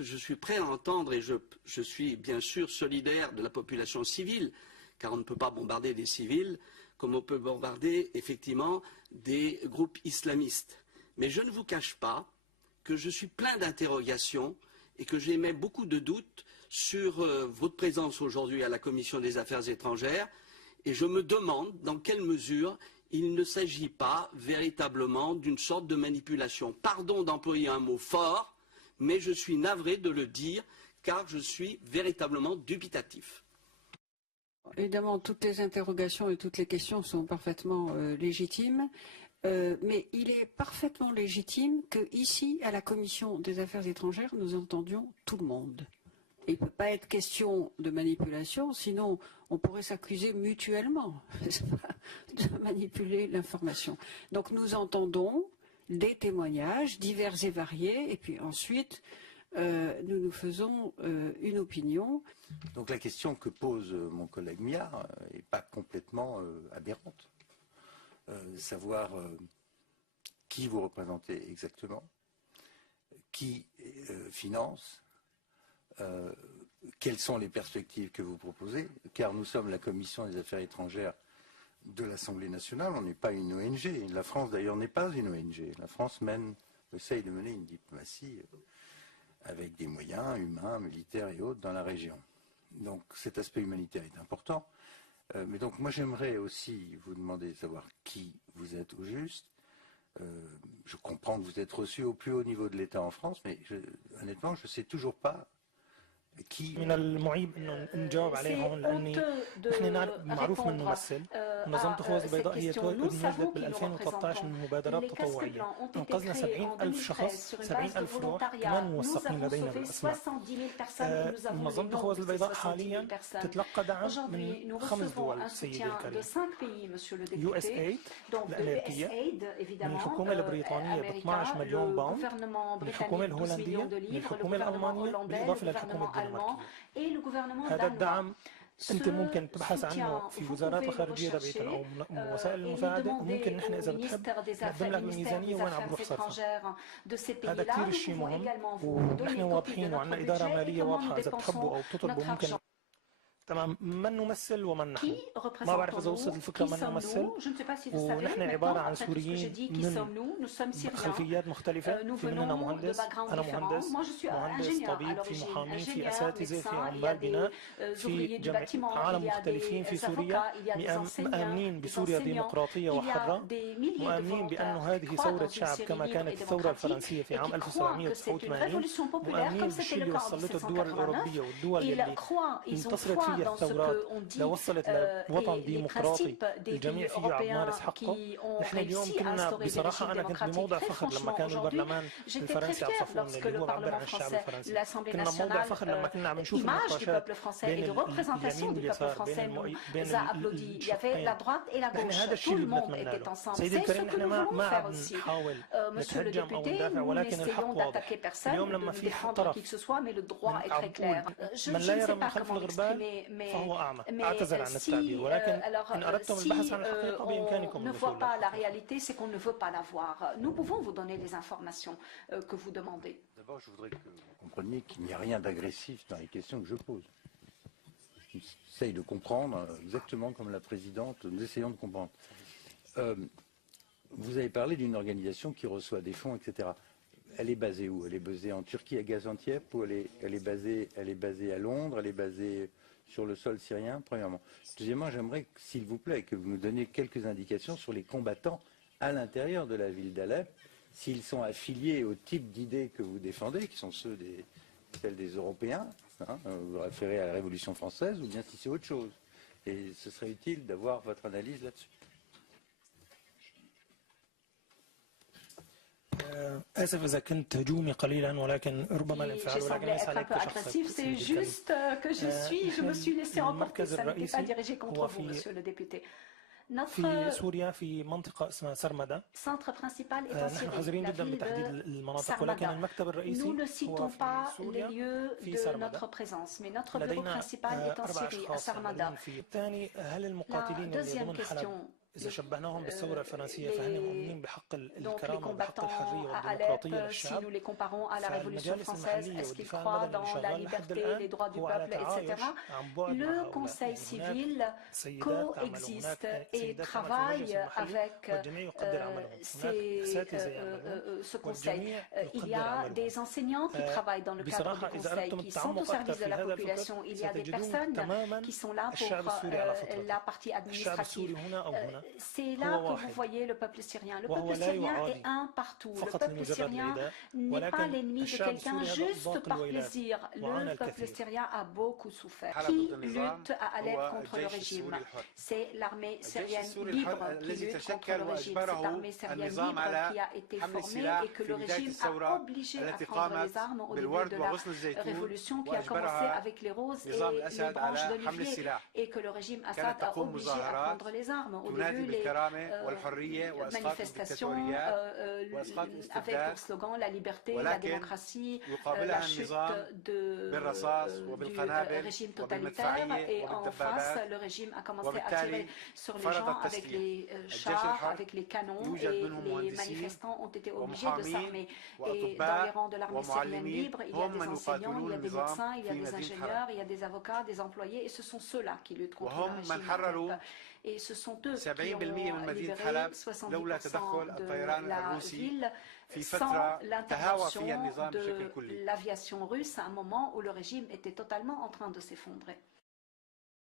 je suis prêt à entendre et je suis bien sûr solidaire de la population civile, car on ne peut pas bombarder des civils comme on peut bombarder effectivement des groupes islamistes. Mais je ne vous cache pas que je suis plein d'interrogations et que j'émets beaucoup de doutes sur votre présence aujourd'hui à la Commission des Affaires étrangères, et je me demande dans quelle mesure il ne s'agit pas véritablement d'une sorte de manipulation. Pardon d'employer un mot fort, mais je suis navré de le dire, car je suis véritablement dubitatif. Évidemment, toutes les interrogations et toutes les questions sont parfaitement légitimes, mais il est parfaitement légitime qu'ici, à la Commission des Affaires étrangères, nous entendions tout le monde. Il ne peut pas être question de manipulation, sinon on pourrait s'accuser mutuellement de manipuler l'information. Donc nous entendons des témoignages divers et variés, et puis ensuite nous nous faisons une opinion. Donc la question que pose mon collègue Miard n'est pas complètement aberrante. Savoir qui vous représentez exactement, qui finance, quelles sont les perspectives que vous proposez, car nous sommes la Commission des Affaires étrangères de l'Assemblée nationale, on n'est pas une ONG. La France d'ailleurs n'est pas une ONG. La France essaye de mener une diplomatie avec des moyens humains, militaires et autres dans la région. Donc cet aspect humanitaire est important. Mais donc moi j'aimerais aussi vous demander de savoir qui vous êtes au juste. Je comprends que vous êtes reçu au plus haut niveau de l'État en France, mais honnêtement je ne sais toujours pas qui. من المعيب انه نجاوب عليه هون لاني نحن معروف من نمثل. منظمة الخوذ البيضاء هي نجدت بال 2013 من مبادرات تطوعية انقذنا 70,000 شخص، 70,000 روح كمان موثقين لدينا بالاسماء. منظمة الخوذ البيضاء حاليا تتلقى دعم من 5 دول سيدي الكريم. USAID الامريكية، من الحكومة البريطانية ب 12 مليون باوند، من الحكومة الهولندية، من الحكومة الألمانية، بالإضافة للحكومة الدنماركية. هذا الدعم أنت ممكن تبحث عنه في وزارات الخارجية تبعتنا أو وسائل المساعدة، وممكن نحن إذا بتحب نقدم لك الميزانية وين عم بروح صرفها. هذا كثير شيء مهم، ونحن واضحين وعندنا إدارة مالية واضحة. إذا بتحبوا أو بتطلبوا ممكن. تمام، من نمثل ومن نحن. ما بعرف إذا وصلت الفكرة من نمثل. ونحن عبارة عن سوريين من خلفيات مختلفة، في مننا مهندس، أنا مهندس طبيب، في محامين، في أساتذة، في عمال بناء، في عالم مختلفين في سوريا، مآمنين بسوريا ديمقراطية وحرة، مؤمنين بأن هذه ثورة شعب كما كانت الثورة الفرنسية في عام 1789، مؤمنين بالشيء اللي وصلته الدول الأوروبية والدول اللي انتصرت فيها الثورات لو وصلت لوطن ديمقراطي الجميع فيه عم يمارس حقه. نحن اليوم كنا بصراحة أنا كنت بموضع فخر لما كان البرلمان الفرنسي عصفون اللي هو بعبر عن الشعب الفرنسي. كنا بموضع فخر لما كنا عم نشوف النقاشات بين اليمين واليسار، بين الشقين. نحن هذا الشيء اللي بنتمنى له. سيدي الكريم، نحن ما عم نحاول نتهجم أو ندافع، ولكن الحق واضح. اليوم لما في طرف من لا يرى من خلف الغربال فهو أعمى. أعتذر عن التعبير، ولكن إن أردتم البحث عن الحقيقة بإمكانكم ne voit pas la réalité, c'est qu'on ne veut pas la voir. Nous pouvons vous donner les informations que vous demandez. D'abord, je voudrais que vous compreniez qu'il n'y a rien d'agressif dans les questions que je pose. J'essaye de comprendre exactement comme la présidente, nous essayons de comprendre. Vous avez parlé d'une organisation qui reçoit des fonds, etc. Elle est basée où? Elle est basée en Turquie, à Gaziantep, ou elle est basée à Londres, elle est basée sur le sol syrien, premièrement. Deuxièmement, j'aimerais, s'il vous plaît, que vous nous donniez quelques indications sur les combattants à l'intérieur de la ville d'Alep, s'ils sont affiliés au type d'idées que vous défendez, qui sont celles des Européens, vous référez à la Révolution française, ou bien si c'est autre chose. Et ce serait utile d'avoir votre analyse là-dessus. آسف إذا كنت هجومي قليلا، ولكن ربما الانفعال ولكن ليس عليك كشخص. C'est juste que je me suis laissé emporter, ça n'était pas dirigé contre vous, monsieur le député. في سوريا في منطقة اسمها سرمدة. Centre principal est en نحن حذرين جدا بتحديد المناطق، ولكن المكتب الرئيسي Nous ne citons pas les lieux de notre présence, mais notre bureau principal est en Syrie, à Sarmada. الثاني، هل المقاتلين اللي ضمن حلب إذا شبهناهم بالثورة الفرنسية فهن مؤمنين بحق donc les الكرامة وبحق combattants الحرية à والديمقراطية Alep, si للشعب. nous les comparons à la Révolution فالمجالس française, المحلية est-ce qu'ils والدفاع croient المدني dans la شغال لحد liberté, les الآن droits du هو على peuple, etc. تعايش عن بعد مع Le هؤلاء. Conseil civil سيدات تعمل coexiste هناك، et سيدات تعمل في المجلس travaille المحلي avec والجميع يقدر عملهم. هناك أساتذة يعملون ce conseil. والجميع Il y يقدر a عملهم. des enseignants qui travaillent dans le cadre بصراحة du إذا conseil, أردتم qui sont التعمق au service أكثر de في la هذا population. الفكر Il y a des ستجدون personnes تماما qui sont là الشعب pour السوري على فطرته. la partie الشعب السوري administrative. هنا أو هنا C'est là هو que واحد. vous voyez le peuple syrien. Le وهو peuple لا syrien يعادي est un partout. Le فقط peuple لمجرد syrien العداء n'est pas ولكن l'ennemi de الشعب quelqu'un السوري هذا juste ذاق par الويلات plaisir. وعانى Le peuple الكثير. syrien a beaucoup souffert. حلب Qui ضد النظام lutte à Alep هو contre le الجيش régime? السوري الحر. C'est l'armée الجيش syrienne السوري libre الحر qui الذي lutte contre تشكل le régime. Cette وأجبره armée syrienne النظام libre على qui a été حمل formée السلاح et que في le بداية régime a الثورة obligé à التي prendre les قامت armes au début بالورد de la وغصن الزيتون révolution qui a commencé وأجبرها avec les roses et نظام les الأسد branches على حمل d'olivier السلاح. et que le régime Assad كانت a تقوم obligé à مظاهرات prendre les armes. Au تنادي début, les بالكرامة والحرية وإسقاط manifestations الدكتاتوريات وإسقاط avec الاستبداد pour slogan la liberté, la ولكن démocratie, يقابلها la chute النظام بالرصاص du وبالقنابل régime totalitaire وبالمدفعية et en face, وبالدبابات le régime a commencé à وبالتالي tirer sur les فرض gens avec التسليح. les الجيش chars, الحر avec les canons يوجد et منهم les مهندسين manifestants ont été obligés de ومحامين s'armer. Et dans les وأطباء rangs de l'armée syrienne ومعلمين libre, il y a هم des من enseignants, il y a يقاتلون des النظام médecins, il y a في des مدينة ingénieurs, حلب il y a des avocats, des employés et ce sont ceux-là qui luttent contre le وهم من régime. حرروا Et ce sont eux qui 70% ont من مدينة libéré حلب 70% لولا تدخل de الطيران la الروسي ville في sans فترة تهاوى فيها l'intervention النظام بشكل de كلي. l'aviation russe à un moment où le régime était totalement en train de s'effondrer.